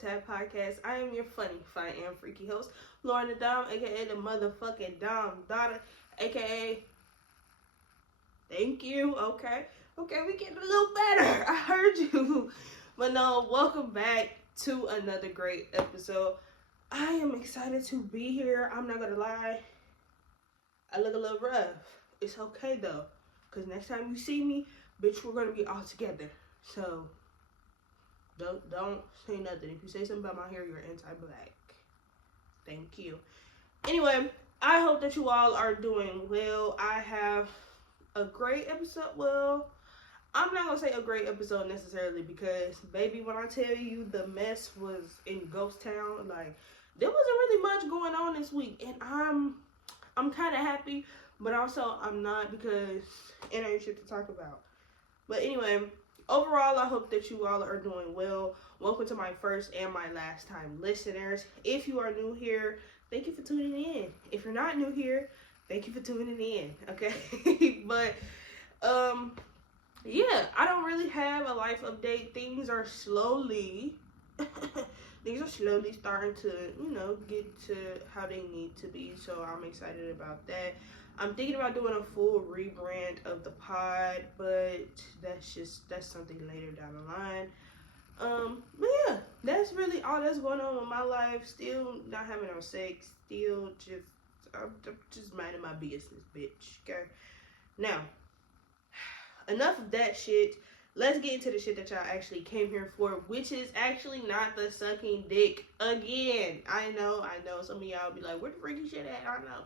Tab Podcast. I am your funny, fine, and freaky host, Lauren.thedomme, aka the motherfucking Dom daughter, aka thank you. Okay, we getting a little better. I heard you. But no, welcome back to another great episode. I am excited to be here. I'm not gonna lie, I look a little rough. It's okay though, because next time you see me, bitch, we're gonna be all together. So don't say nothing. If you say something about my hair, you're anti-black. Thank you. Anyway, I hope that you all are doing well. I have a great episode. Well, I'm not gonna say a great episode necessarily, because baby, when I tell you the mess was in Ghost Town, like there wasn't really much going on this week, and I'm kind of happy, but also I'm not, because it ain't shit to talk about. But anyway, overall, I hope that you all are doing well. Welcome to my first and my last time listeners. If you are new here, thank you for tuning in. If you're not new here, thank you for tuning in, okay? But, yeah, I don't really have a life update. Things are slowly starting to, get to how they need to be. So I'm excited about that. I'm thinking about doing a full rebrand of the pod, but that's something later down the line. But yeah, that's really all that's going on with my life. Still not having no sex. I'm just minding my business, bitch. Okay. Now, enough of that shit. Let's get into the shit that y'all actually came here for, which is actually not the sucking dick again. I know. Some of y'all be like, where the freaky shit at? I know.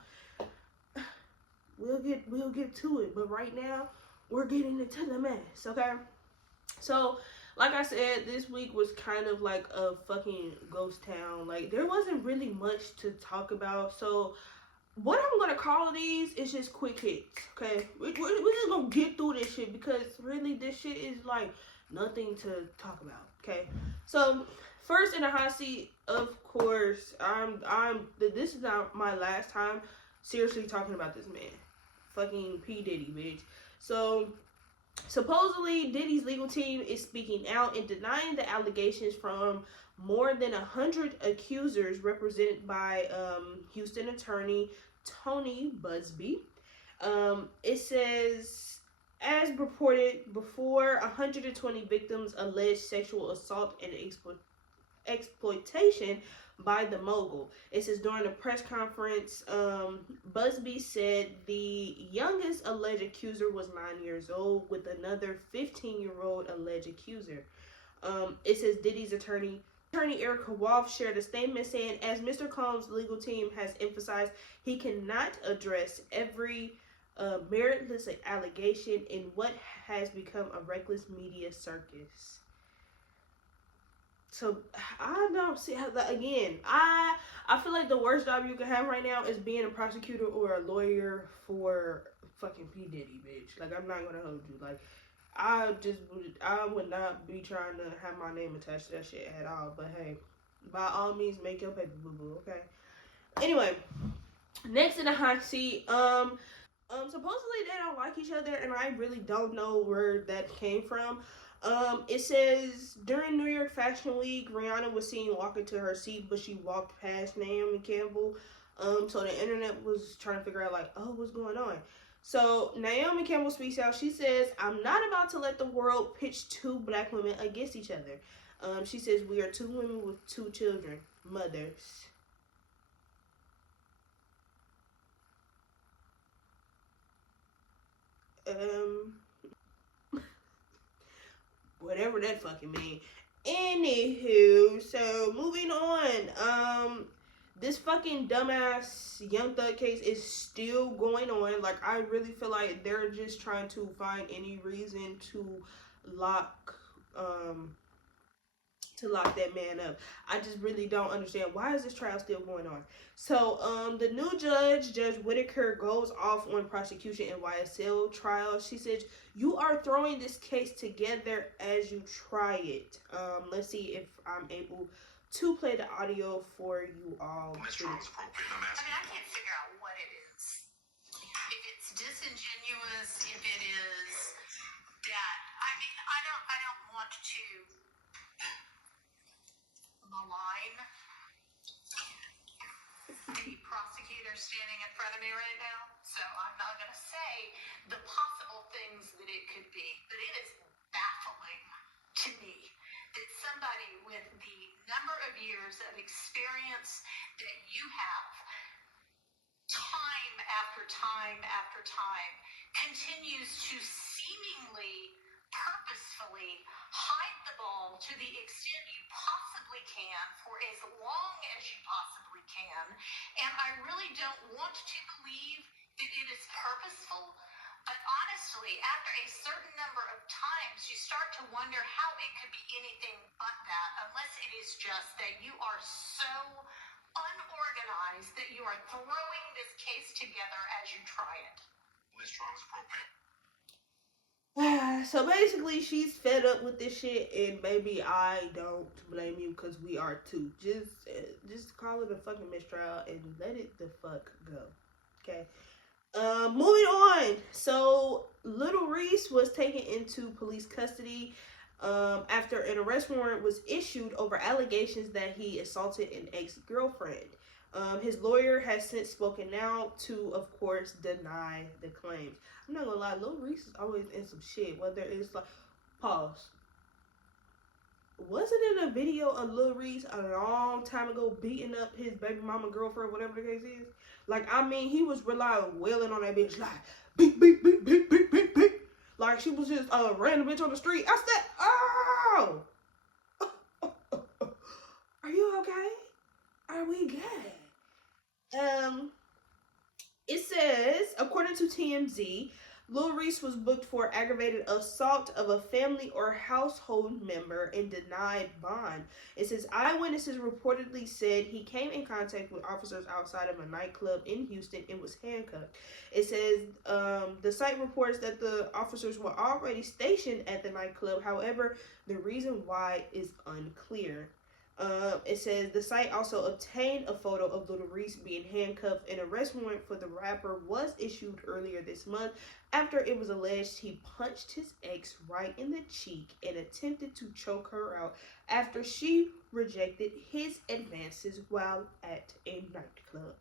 We'll get to it, but right now we're getting into the mess, okay? So, like I said, this week was kind of like a fucking ghost town. Like, there wasn't really much to talk about. So, what I'm gonna call these is just quick hits, okay? We're just gonna get through this shit, because really this shit is like nothing to talk about, okay? So, first in the hot seat, of course, this is not my last time seriously talking about this man. Fucking P. Diddy, bitch. So, supposedly, Diddy's legal team is speaking out and denying the allegations from more than 100 accusers represented by Houston attorney Tony Busby. It says, as reported before, 120 victims alleged sexual assault and exploitation by the mogul. It says during a press conference, Busby said the youngest alleged accuser was 9 years old, with another 15-year-old alleged accuser. It says Diddy's attorney Erica Wolf shared a statement saying, as Mr. Combs' legal team has emphasized, he cannot address every meritless allegation in what has become a reckless media circus. So I don't see how that, again, I feel like the worst job you can have right now is being a prosecutor or a lawyer for fucking P. Diddy, bitch. Like, I'm not gonna hold you. Like, I would not be trying to have my name attached to that shit at all. But hey, by all means, make your paper, boo boo, okay? Anyway, next in the hot seat, supposedly they don't like each other, and I really don't know where that came from. It says, during New York Fashion Week, Rihanna was seen walking to her seat, but she walked past Naomi Campbell. So the internet was trying to figure out, like, oh, what's going on? So Naomi Campbell speaks out. She says, I'm not about to let the world pitch two black women against each other. She says, we are two women with two children, mothers. Whatever that fucking mean. Anywho, so moving on. This fucking dumbass Young Thug case is still going on. Like, I really feel like they're just trying to find any reason to lock that man up. I just really don't understand, why is this trial still going on? So the new Judge Whitaker, goes off on prosecution and YSL trial. She says, you are throwing this case together as you try it. Let's see if I'm able to play the audio for you all. I can't figure out what it is. If it's disingenuous, if it is that, I don't want to standing in front of me right now, so I'm not going to say the possible things that it could be, but it is baffling to me that somebody with the number of years of experience that you have, time after time after time, continues to seemingly purposefully hide the ball to the extent you possibly can for as long as you possibly can. And I really don't want to believe that it is purposeful. But honestly, after a certain number of times, you start to wonder how it could be anything but that, unless it is just that you are so unorganized that you are throwing this case together as you try it. Strong's propane. So basically, she's fed up with this shit, and maybe I don't blame you, because we are too. Just call it a fucking mistrial and let it the fuck go. Okay. Moving on. So Little Reese was taken into police custody after an arrest warrant was issued over allegations that he assaulted an ex-girlfriend. His lawyer has since spoken out to, of course, deny the claims. I'm not gonna lie, Lil Reese is always in some shit. Whether it's like, pause. Wasn't it a video of Lil Reese a long time ago beating up his baby mama girlfriend, whatever the case is? Like, I mean, he was relying, wailing on that bitch, like, beat, beat, beat, beat, beat, beat, beat. Like, she was just a random bitch on the street. I said, oh! Are you okay? Are we good? It says, according to TMZ, Lil Reese was booked for aggravated assault of a family or household member and denied bond. It says eyewitnesses reportedly said he came in contact with officers outside of a nightclub in Houston and was handcuffed. It says the site reports that the officers were already stationed at the nightclub. However, the reason why is unclear. It says the site also obtained a photo of Little Reese being handcuffed. An arrest warrant for the rapper was issued earlier this month after it was alleged he punched his ex right in the cheek and attempted to choke her out after she rejected his advances while at a nightclub.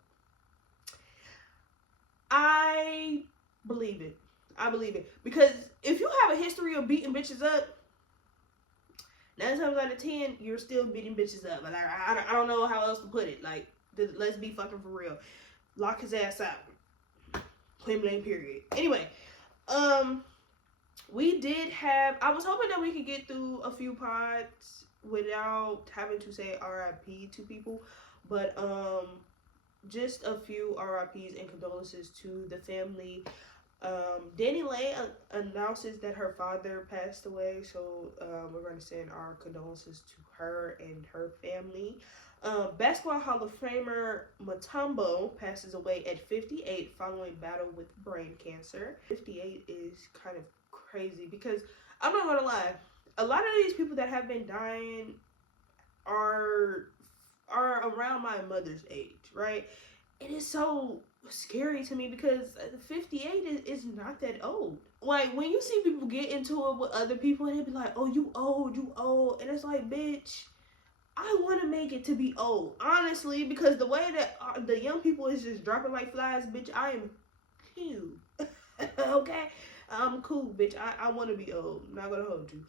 I believe it. I believe it. Because if you have a history of beating bitches up, 9 times out of 10, you're still beating bitches up. Like, I don't know how else to put it. Like, let's be fucking for real. Lock his ass out. Plain blank period. Anyway, we did have, I was hoping that we could get through a few pods without having to say RIP to people. But, just a few RIPs and condolences to the family. Danny Lay announces that her father passed away, so we're going to send our condolences to her and her family. Basketball Hall of Famer Mutombo passes away at 58 following battle with brain cancer. 58 is kind of crazy because, I'm not going to lie, a lot of these people that have been dying are around my mother's age, right? It is so scary to me because 58 is not that old. Like, when you see people get into it with other people and they be like, oh, you old, and it's like, bitch, I want to make it to be old, honestly, because the way that the young people is just dropping like flies, bitch, I am cool. Okay, I'm cool, bitch. I want to be old. I'm not gonna hold you.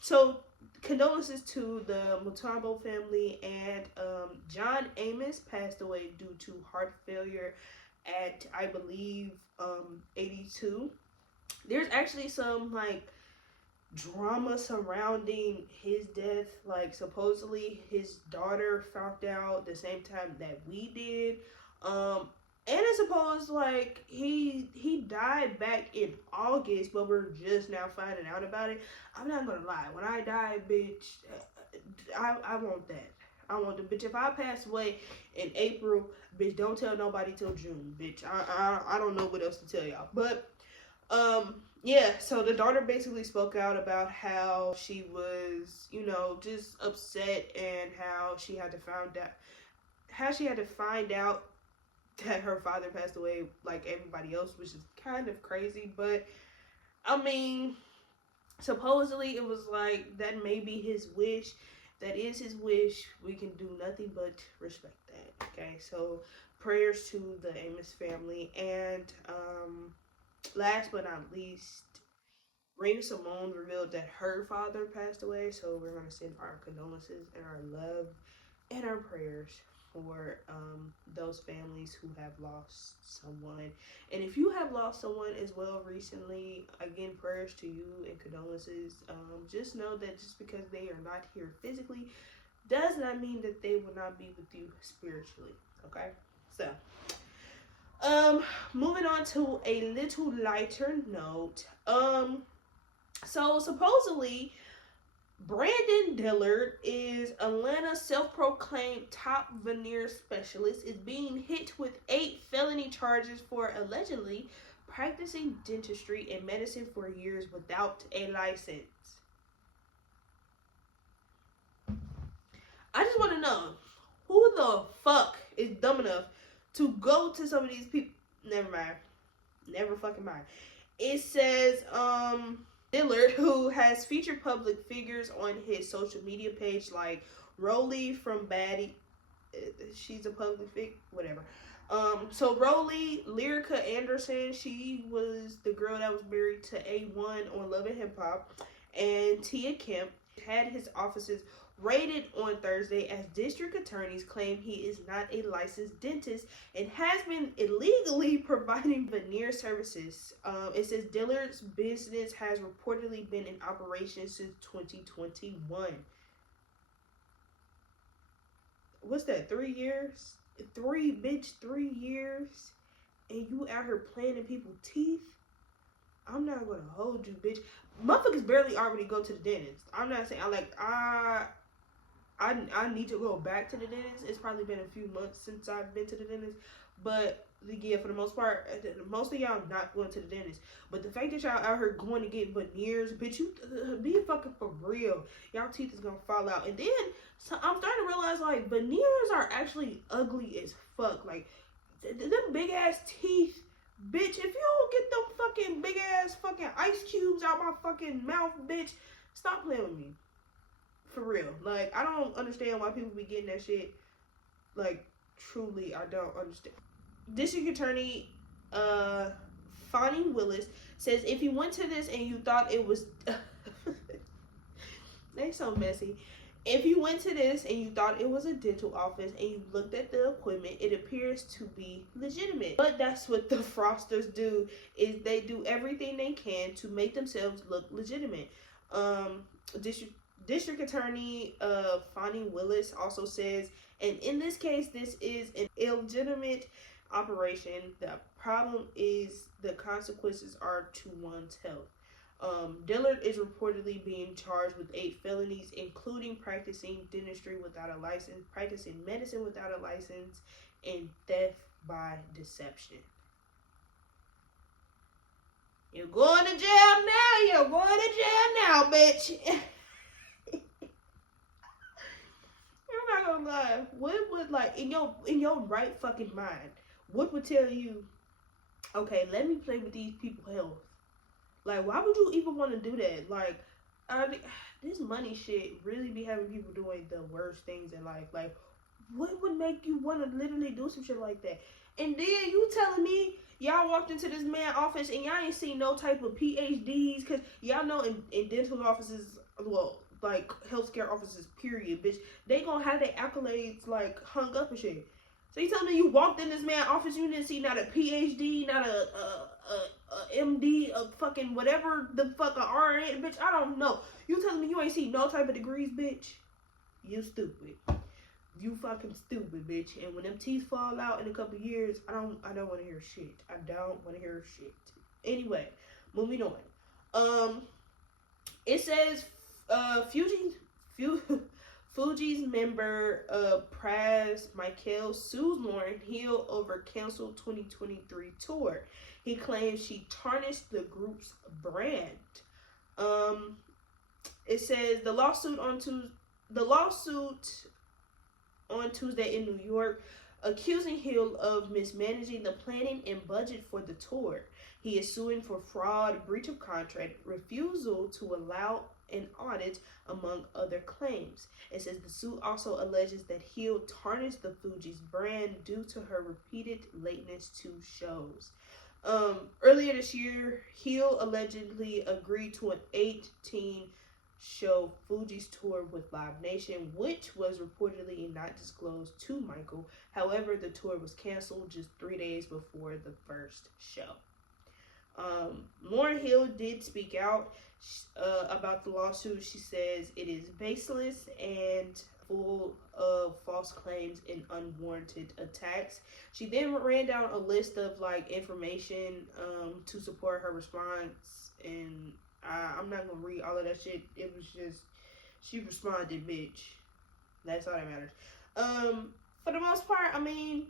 So condolences to the Mutombo family, and John Amos passed away due to heart failure at, I believe, 82. There's actually some like drama surrounding his death. Like, supposedly his daughter found out the same time that we did. And it's supposed like he died back in August, but we're just now finding out about it. I'm not gonna lie, when I die, bitch, I want that. I want the bitch. If I pass away in April, bitch, don't tell nobody till June, bitch. I don't know what else to tell y'all. But yeah, so the daughter basically spoke out about how she was, you know, just upset, and how she had to find out that her father passed away like everybody else, which is kind of crazy. But I mean, supposedly it was like that may be his wish. That is his wish. We can do nothing but respect that. Okay, so prayers to the Amos family. And last but not least, Raina Simone revealed that her father passed away, so we're going to send our condolences and our love and our prayers for those families who have lost someone. And if you have lost someone as well recently, again, prayers to you and condolences. Just know that just because they are not here physically does not mean that they will not be with you spiritually. Okay, so moving on to a little lighter note. So supposedly Brandon Dillard is Atlanta's self-proclaimed top veneer specialist, is being hit with 8 felony charges for allegedly practicing dentistry and medicine for years without a license. I just want to know, who the fuck is dumb enough to go to some of these people? Never mind. Never fucking mind. It says, Dillard, who has featured public figures on his social media page like Rolly from Baddie, she's a public figure, whatever. So Rolly, Lyrica Anderson, she was the girl that was married to A1 on Love and Hip Hop, and Tia Kemp had his offices raided on Thursday as district attorneys claim he is not a licensed dentist and has been illegally providing veneer services. It says Dillard's business has reportedly been in operation since 2021. What's that, 3 years? 3 years? And you out here playing in people's teeth? I'm not gonna hold you, bitch. Motherfuckers barely already go to the dentist. I'm not saying, I need to go back to the dentist. It's probably been a few months since I've been to the dentist. But, yeah, for the most part, most of y'all not going to the dentist. But the fact that y'all out here going to get veneers, bitch, you be fucking for real. Y'all teeth is gonna fall out. And then, so I'm starting to realize, like, veneers are actually ugly as fuck. Like, them big ass teeth, bitch, if you don't get them fucking big ass fucking ice cubes out my fucking mouth, bitch, stop playing with me. For real. Like, I don't understand why people be getting that shit. Like, truly, I don't understand. District Attorney Fonnie Willis says if you went to this and you thought it was they so messy. If you went to this and you thought it was a dental office and you looked at the equipment, it appears to be legitimate. But that's what the fraudsters do, is they do everything they can to make themselves look legitimate. District Attorney Fonnie Willis also says, and in this case, this is an illegitimate operation. The problem is the consequences are to one's health. Dillard is reportedly being charged with 8 felonies, including practicing dentistry without a license, practicing medicine without a license, and theft by deception. You're going to jail now. You're going to jail now, bitch. I'm not gonna lie. What would, like, in your right fucking mind, what would tell you, okay, let me play with these people's health? Like, why would you even want to do that? Like, this money shit really be having people doing the worst things in life. Like, what would make you want to literally do some shit like that? And then you telling me y'all walked into this man's office and y'all ain't seen no type of PhDs, because y'all know in dental offices, well, like healthcare offices, period, bitch, they gonna have their accolades like hung up and shit. So you telling me you walked in this man's office, you didn't see not a PhD, not a MD, a fucking whatever the fuck a RN, bitch, I don't know. You telling me you ain't seen no type of degrees, bitch? You stupid. You fucking stupid, bitch. And when them teeth fall out in a couple years, I don't want to hear shit. I don't want to hear shit. Anyway, moving on. It says Fuji's member Praz Michael sues Lauryn Hill over canceled 2023 tour. He claims she tarnished the group's brand. It says the lawsuit on Tuesday in New York, accusing Hill of mismanaging the planning and budget for the tour. He is suing for fraud, breach of contract, refusal to allow and audits, among other claims. It says the suit also alleges that Hill tarnished the Fugees' brand due to her repeated lateness to shows. Earlier this year, Hill allegedly agreed to an 18-show Fugees tour with Live Nation, which was reportedly not disclosed to Michael. However, the tour was canceled just 3 days before the first show. Lauryn Hill did speak out about the lawsuit. She says it is baseless and full of false claims and unwarranted attacks. She then ran down a list of like information to support her response, and I'm not gonna read all of that shit. It was just, she responded, bitch. That's all that matters. For the most part, I mean,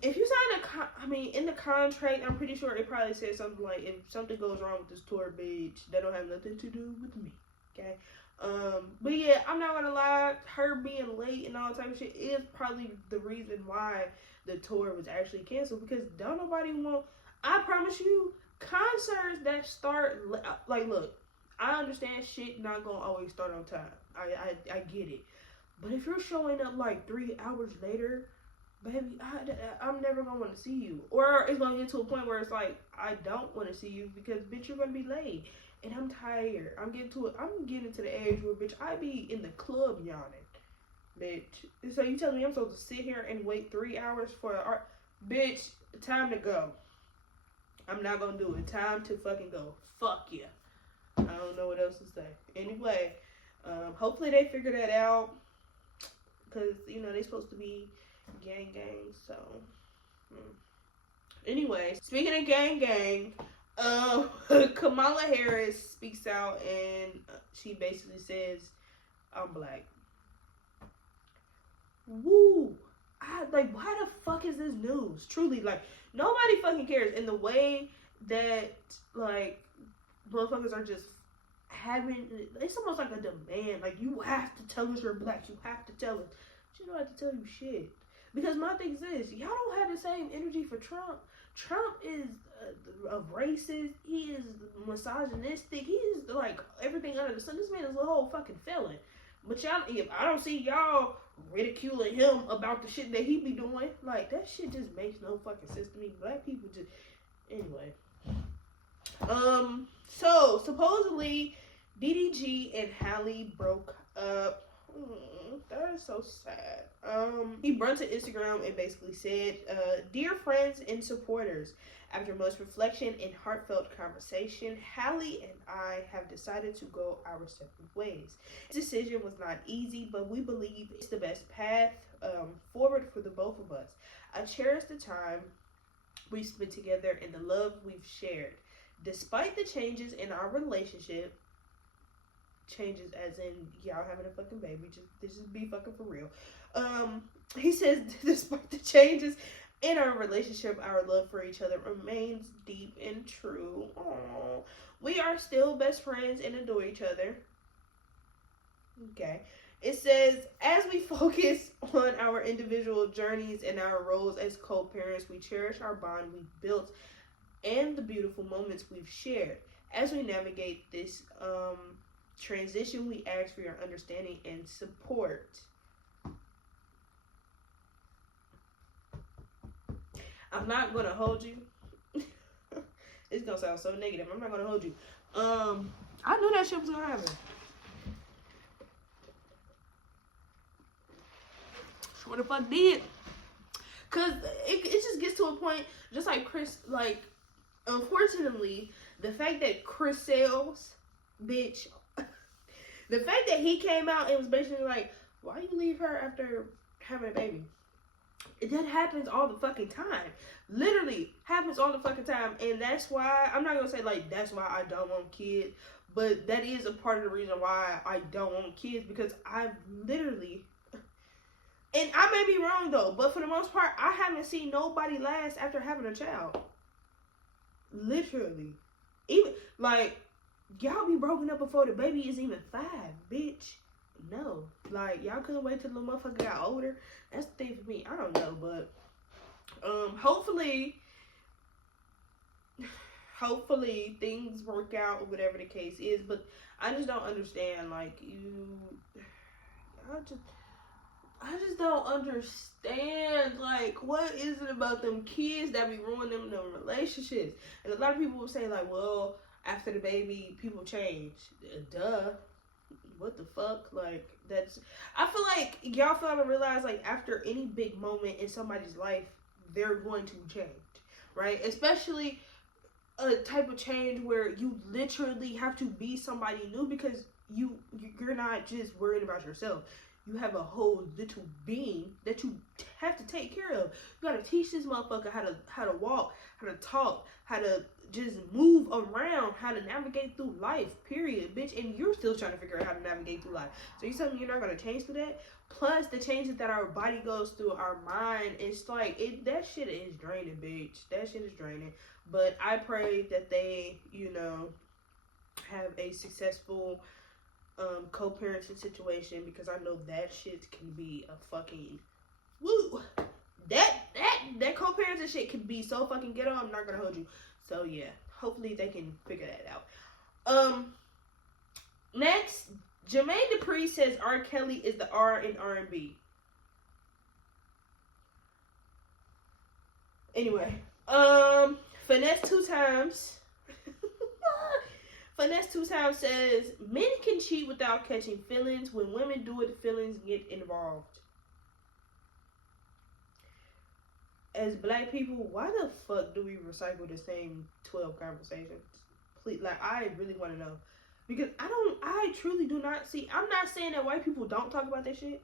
if you sign in the contract, I'm pretty sure it probably says something like, if something goes wrong with this tour, bitch, that don't have nothing to do with me. Okay. But yeah, I'm not gonna lie, her being late and all type of shit is probably the reason why the tour was actually canceled, because don't nobody want, I promise you, concerts that start, like, look, I understand shit not gonna always start on time. I get it. But if you're showing up like 3 hours later, baby, I'm never gonna want to see you. Or it's gonna get to a point where it's like, I don't want to see you because, bitch, you're gonna be late. And I'm tired. I'm getting to the age where, bitch, I be in the club yawning, bitch. So you tell me I'm supposed to sit here and wait 3 hours for art? Bitch, time to go. I'm not gonna do it. Time to fucking go. Fuck yeah. I don't know what else to say. Anyway, hopefully they figure that out, because, you know, they supposed to be gang, so. Anyway, speaking of gang, Kamala Harris speaks out and she basically says, I'm black. Woo! Like, why the fuck is this news? Truly, like, nobody fucking cares. In the way that, like, motherfuckers are just having, it's almost like a demand. Like, you have to tell us you're black. You have to tell us. She don't have to tell you shit. Because my thing is this, y'all don't have the same energy for Trump. Trump is a racist. He is misogynistic. He is like everything under the sun. This man is a whole fucking felon. But y'all, if I don't see y'all ridiculing him about the shit that he be doing, like, that shit just makes no fucking sense to me. Black people just, anyway. So supposedly DDG and Halle broke up. That is so sad. He brought to Instagram and basically said, dear friends and supporters, after much reflection and heartfelt conversation, Halle and I have decided to go our separate ways. This decision was not easy, but we believe it's the best path forward for the both of us. I cherish the time we spent together and the love we've shared. Despite the changes in our relationship, changes as in y'all having a fucking baby, just be fucking for real. He says, despite the changes in our relationship, our love for each other remains deep and true. Aww. We are still best friends and adore each other. Okay. It says, as we focus on our individual journeys and our roles as co-parents, we cherish our bond we've built and the beautiful moments we've shared. As we navigate this transition, we ask for your understanding and support. I'm not gonna hold you. It's gonna sound so negative. I'm not gonna hold you. I knew that shit was gonna happen. What the fuck did? Cause it just gets to a point, just like Chris, like, unfortunately, the fact that Chris Sales, bitch, the fact that he came out and was basically like, why you leave her after having a baby? That happens all the fucking time. Literally happens all the fucking time. And that's why, I'm not gonna say like that's why I don't want kids, but that is a part of the reason why I don't want kids, because I've literally, and I may be wrong though, but for the most part, I haven't seen nobody last after having a child. Literally. Even, like, y'all be broken up before the baby is even 5, bitch. No. Like, y'all couldn't wait till the motherfucker got older. That's the thing for me. I don't know, but hopefully hopefully things work out or whatever the case is. But I just don't understand. Like, I just don't understand. Like, what is it about them kids that be ruining them relationships? And a lot of people will say, like, well, after the baby, people change. Duh. What the fuck? Like, that's... I feel like y'all fail to realize, like, after any big moment in somebody's life, they're going to change, right? Especially a type of change where you literally have to be somebody new, because you're not just worried about yourself. You have a whole little being that you have to take care of. You gotta teach this motherfucker how to walk, how to talk, how to just move around, how to navigate through life, period, bitch. And you're still trying to figure out how to navigate through life. So you telling me you're not gonna change through that? Plus the changes that our body goes through, our mind, it's like, that shit is draining, bitch. That shit is draining. But I pray that they, have a successful co-parenting situation, because I know that shit can be a fucking woo. That co-parenting shit can be so fucking ghetto. I'm not gonna hold you. So yeah, hopefully they can figure that out. Next, Jermaine Dupri says R. Kelly is the R in R&B. Anyway, Finesse two times. Finesse two times says men can cheat without catching feelings. When women do it, feelings get involved. As black people, why the fuck do we recycle the same 12 conversations? Please, like, I really want to know. Because I truly do not see, I'm not saying that white people don't talk about that shit,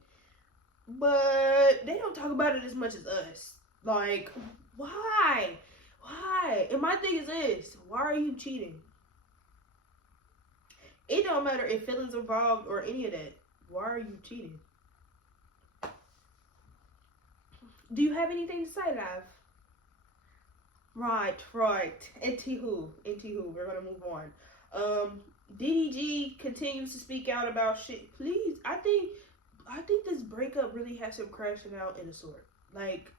but they don't talk about it as much as us. Like, why? Why? And my thing is this, why are you cheating? It don't matter if feelings involved or any of that. Why are you cheating? Do you have anything to say, Liv? Right. Anywho, we're gonna move on. DDG continues to speak out about shit. Please, I think this breakup really has him crashing out in a sort. Like,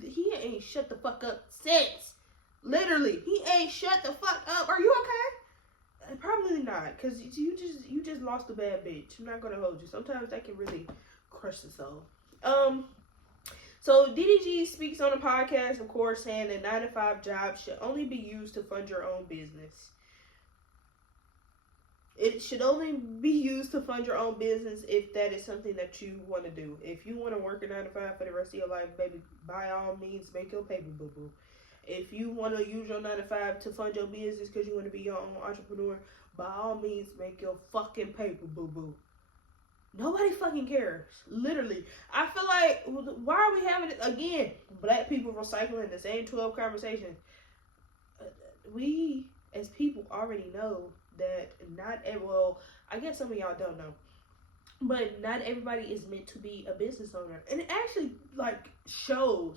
he ain't shut the fuck up since. Literally, he ain't shut the fuck up. Are you okay? Probably not, because you just lost a bad bitch. I'm not gonna hold you. Sometimes that can really crush the soul. So DDG speaks on a podcast, of course, saying that 9-to-5 jobs should only be used to fund your own business. It should only be used to fund your own business if that is something that you want to do. If you want to work a 9-to-5 for the rest of your life, baby, by all means, make your paper, boo-boo. If you want to use your 9-to-5 to fund your business because you want to be your own entrepreneur, by all means, make your fucking paper, boo-boo. Nobody fucking cares. Literally. I feel like, why are we having it again? Black people recycling the same 12 conversations. We, as people, already know that I guess some of y'all don't know, but not everybody is meant to be a business owner. And it actually, like, shows.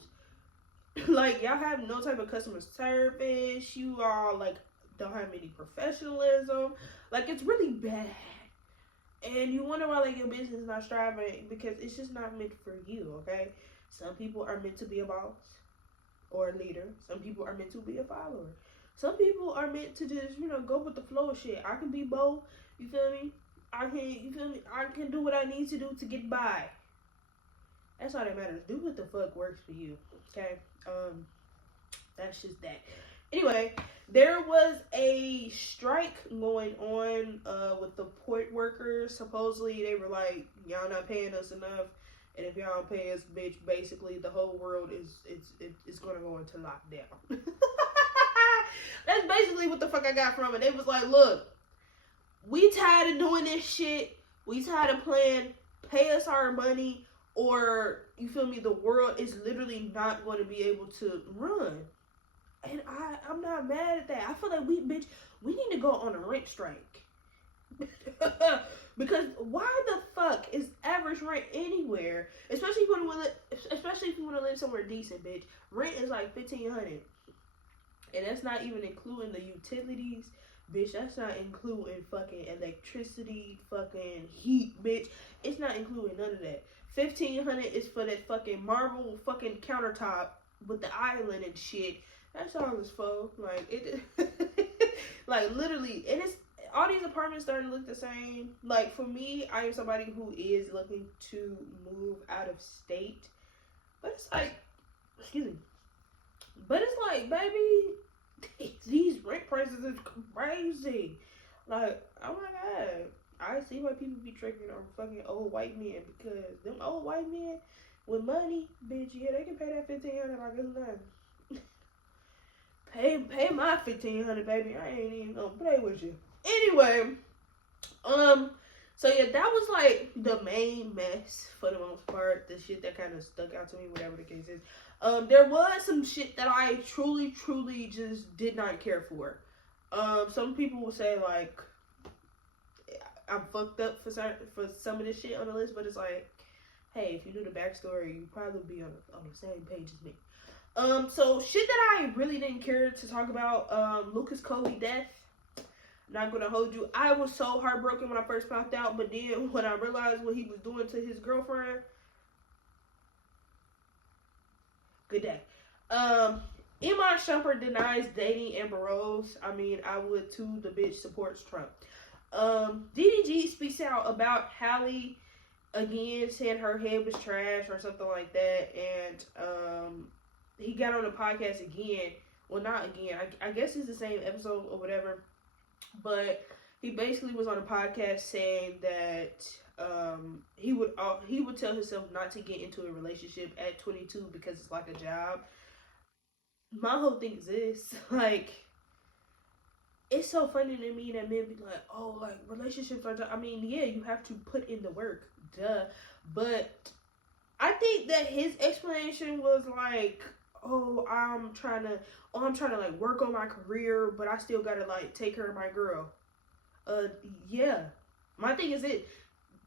Like, y'all have no type of customer service. You all, like, don't have any professionalism. Like, it's really bad. And you wonder why, like, your business is not striving, because it's just not meant for you, okay? Some people are meant to be a boss or a leader. Some people are meant to be a follower. Some people are meant to just, go with the flow of shit. I can be both, you feel me? I can do what I need to do to get by. That's all that matters. Do what the fuck works for you, okay? That's just that. Anyway, there was a strike going on with the port workers. Supposedly, they were like, y'all not paying us enough. And if y'all don't pay us, bitch, basically the whole world is going to go into lockdown. That's basically what the fuck I got from it. They was like, look, we tired of doing this shit. We tired of playing. Pay us our money, or, you feel me, the world is literally not going to be able to run. And I'm not mad at that. I feel like we need to go on a rent strike. Because why the fuck is average rent anywhere, especially if you want to live somewhere decent, bitch? Rent is like $1,500, and that's not even including the utilities, bitch. That's not including fucking electricity, fucking heat, bitch. It's not including none of that. $1,500 is for that fucking marble fucking countertop with the island and shit. That's all it's for. Like, it Like, literally, and it's all these apartments starting to look the same. Like, for me, I am somebody who is looking to move out of state. But it's like, excuse me. But it's like, baby, these rent prices is crazy. Like, oh my God. I see why people be tricking on fucking old white men, because them old white men with money, bitch, yeah, they can pay that $1,500 like it's nothing. Pay my $1,500, baby. I ain't even gonna play with you. Anyway, so yeah, that was like the main mess for the most part. The shit that kind of stuck out to me, whatever the case is. There was some shit that I truly just did not care for. Some people will say like I'm fucked up for some of this shit on the list, but it's like, hey, if you knew the backstory, you'd probably be on the same page as me. So shit that I really didn't care to talk about, Lucas Kobe death. Not gonna hold you. I was so heartbroken when I first found out, but then when I realized what he was doing to his girlfriend, good day. Iman Shumpert denies dating Amber Rose. I mean, I would too. The bitch supports Trump. DDG speaks out about Halle again, saying her head was trash or something like that, and he got on the podcast again. Well, not again. I guess it's the same episode or whatever. But he basically was on a podcast saying that he would tell himself not to get into a relationship at 22 because it's like a job. My whole thing is this, like, it's so funny to me that men be like, oh, like, relationships are, I mean, yeah, you have to put in the work, duh. But I think that his explanation was like, I'm trying to like work on my career, but I still gotta like take care of my girl. Yeah. My thing is it.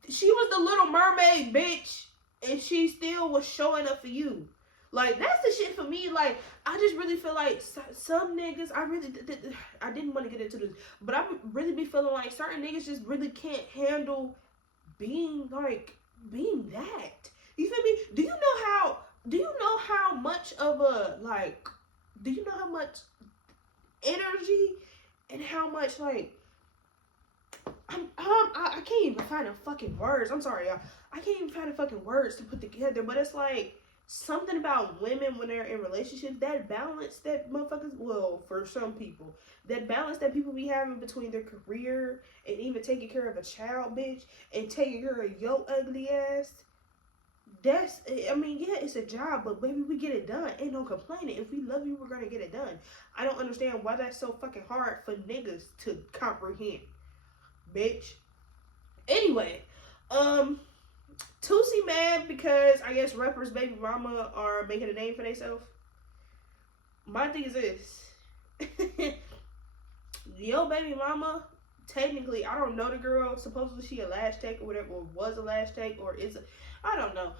She was the Little Mermaid, bitch, and she still was showing up for you. Like, that's the shit for me. Like, I just really feel like some niggas, I didn't want to get into this, but I really be feeling like certain niggas just really can't handle being that. You feel me? Do you know how much of a, like, do you know how much energy and how much, like, I can't even find the fucking words. I'm sorry, y'all. I can't even find the fucking words to put together, but it's like something about women when they're in relationships, that balance that motherfuckers, well, for some people, that balance that people be having between their career and even taking care of a child, bitch, and taking care of your ugly ass. That's, I mean, yeah, it's a job, but baby, we get it done. Ain't no complaining. If we love you, we're gonna get it done. I don't understand why that's so fucking hard for niggas to comprehend, bitch. Anyway, Tootsie mad because I guess rappers' baby mama are making a name for themselves. My thing is this. Yo, baby mama, technically, I don't know the girl. Supposedly she a lash take or whatever, or was a lash take, or is a, I don't know.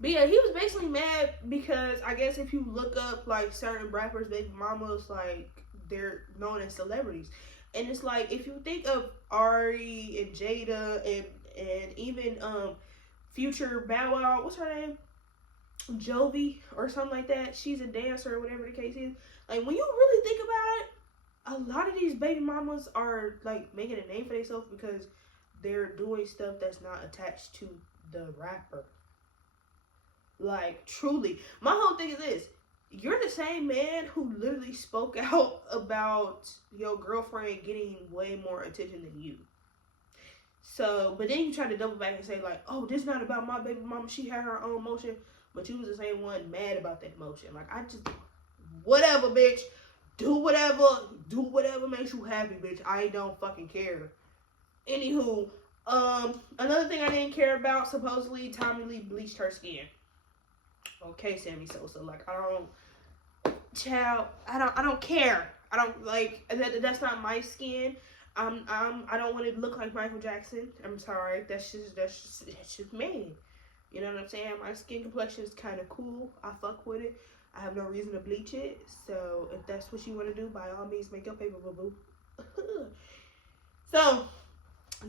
But yeah, he was basically mad because I guess if you look up like certain rappers' baby mamas, like they're known as celebrities, and it's like if you think of Ari and Jada and even Future Bow Wow, what's her name? Jovi or something like that. She's a dancer or whatever the case is. Like when you really think about it, a lot of these baby mamas are like making a name for themselves because they're doing stuff that's not attached to the rapper. Like, truly. My whole thing is this. You're the same man who literally spoke out about your girlfriend getting way more attention than you. So, but then you try to double back and say like, oh, this is not about my baby mama. She had her own emotion. But you was the same one mad about that emotion. Like, I just, whatever, bitch. Do whatever makes you happy, bitch. I don't fucking care. Anywho, another thing I didn't care about, supposedly Tommy Lee bleached her skin. Okay, Sammy Sosa, like, I don't care. I don't, like, that's not my skin. I don't want to look like Michael Jackson. I'm sorry. That's just me. You know what I'm saying? My skin complexion is kind of cool. I fuck with it. I have no reason to bleach it. So if that's what you want to do, by all means, make your paper, boo-boo. So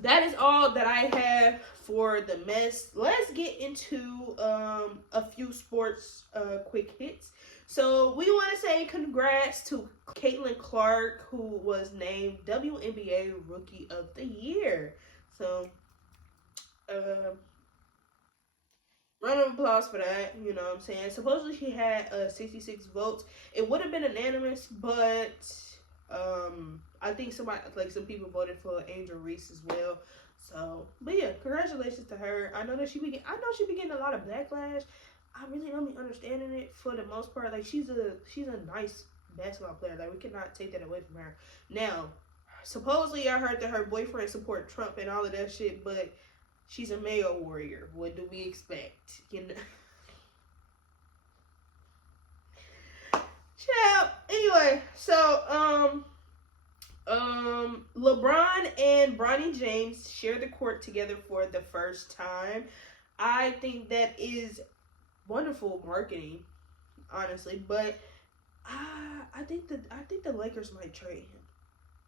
that is all that I have for the mess. Let's get into a few sports quick hits. So we want to say congrats to Caitlin Clark, who was named WNBA Rookie of the Year. So, round of applause for that. You know what I'm saying? Supposedly she had 66 votes. It would have been unanimous, but I think some people voted for Angel Reese as well. So, but yeah, congratulations to her. I know she be getting a lot of backlash. I really don't be understanding it for the most part. Like, she's a nice basketball player. Like, we cannot take that away from her. Now, supposedly I heard that her boyfriend support Trump and all of that shit, but she's a male warrior. What do we expect? You know. Child. Anyway, so LeBron and Bronny James share the court together for the first time. I think that is wonderful marketing, honestly, but I think the Lakers might trade him.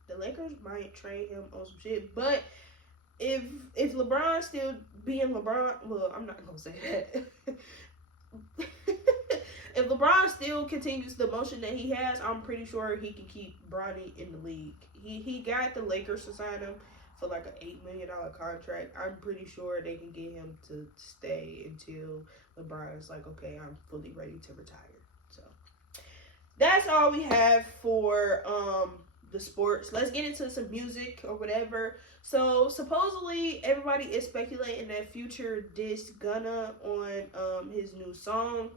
The Lakers might trade him on some shit, but if LeBron still being LeBron, well, I'm not gonna say that. If LeBron still continues the motion that he has, I'm pretty sure he can keep Bronny in the league. He got the Lakers to sign him for like an $8 million contract. I'm pretty sure they can get him to stay until LeBron is like, okay, I'm fully ready to retire. So that's all we have for the sports. Let's get into some music or whatever. So supposedly everybody is speculating that Future dissed Gunna on his new song.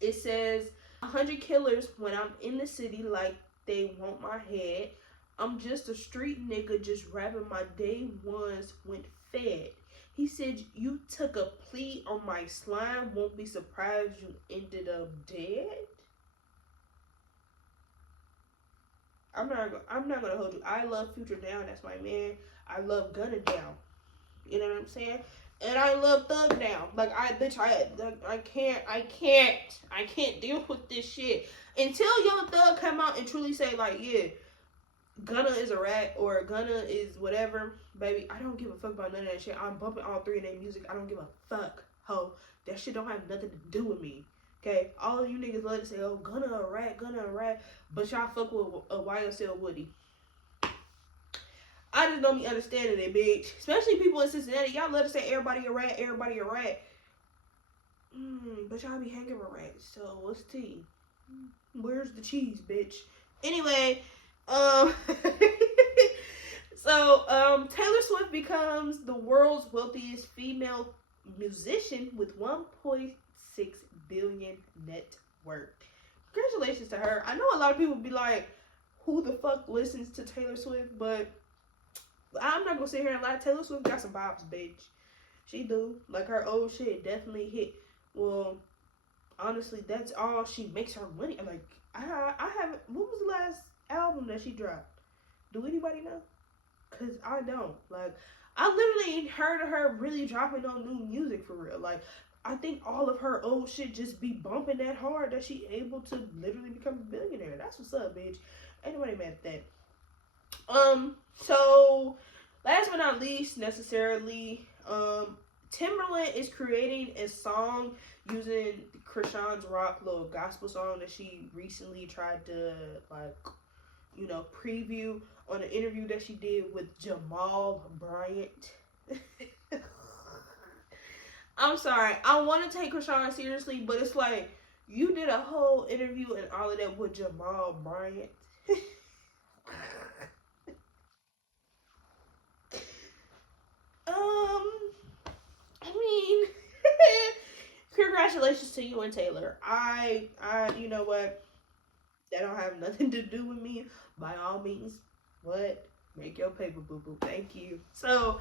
It says 100 killers when I'm in the city like they want my head. I'm just a street nigga just rapping my day ones went fed. He said you took a plea on my slime, won't be surprised you ended up dead. I'm not gonna hold you. I love Future down, that's my man. I love Gunna down. You know what I'm saying? And I love Thug down. Like I can't deal with this shit. Until Young Thug come out and truly say like, yeah, Gunna is a rat or Gunna is whatever, baby, I don't give a fuck about none of that shit. I'm bumping all three of their music. I don't give a fuck, ho. That shit don't have nothing to do with me. Okay, all of you niggas love to say, oh, Gunna a rat, but y'all fuck with a YSL Woody. I just don't be understanding it, bitch. Especially people in Cincinnati, y'all love to say everybody a rat, but y'all be hanging with rats, so what's tea? Where's the cheese, bitch? Anyway, Taylor Swift becomes the world's wealthiest female musician with 1.6 billion net worth. Congratulations to her. I know a lot of people be like, who the fuck listens to Taylor Swift? But I'm not gonna sit here and lie. Taylor Swift got some vibes, bitch. She do. Like, her old shit definitely hit. Well, honestly, that's all she makes her money. Like, I haven't. What was the last album that she dropped? Do anybody know? Cause I don't. Like, I literally ain't heard of her really dropping no new music for real. Like, I think all of her old shit just be bumping that hard that she able to literally become a billionaire. That's what's up, bitch. Ain't nobody mad at that. So last but not least, necessarily, Timberland is creating a song using Krishan's Rock little gospel song that she recently tried to, like, you know, preview on an interview that she did with Jamal Bryant. I'm sorry. I want to take Krishan seriously, but it's like, you did a whole interview and all of that with Jamal Bryant. I mean, congratulations to you and Taylor. I, you know what? That don't have nothing to do with me. By all means, what? Make your paper, boo boo. Thank you. So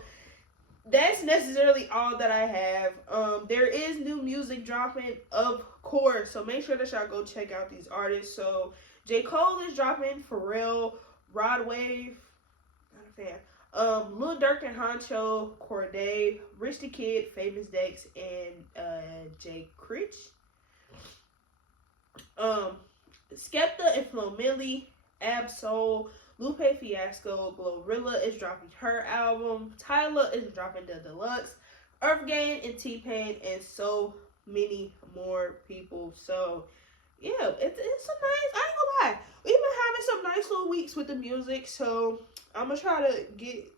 that's necessarily all that I have. There is new music dropping, of course. So make sure that y'all go check out these artists. So J. Cole is dropping, Pharrell, Rod Wave, not a fan. Lil Durk and Honcho, Corday, Rich the Kid, Famous Dex, and Jay Critch. Skepta and Flo Milli, Ab-Soul, Lupe Fiasco, Glorilla is dropping her album, Tyler is dropping the deluxe, Earth Gang and T-Pain, and so many more people. So yeah, it's a nice, I ain't gonna lie, we've been having the music, so I'm gonna try to get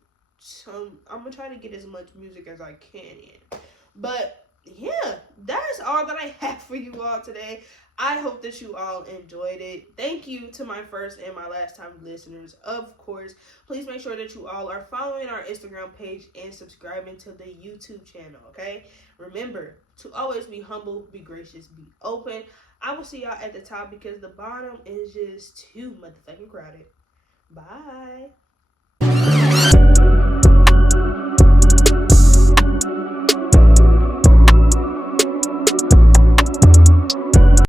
as much music as I can in. But yeah, that's all that I have for you all today. I hope that you all enjoyed it. Thank you to my first and my last time listeners, of course. Please make sure that you all are following our Instagram page and subscribing to the YouTube channel, okay? Remember to always be humble, be gracious, be open. I will see y'all at the top because the bottom is just too motherfucking crowded. Bye.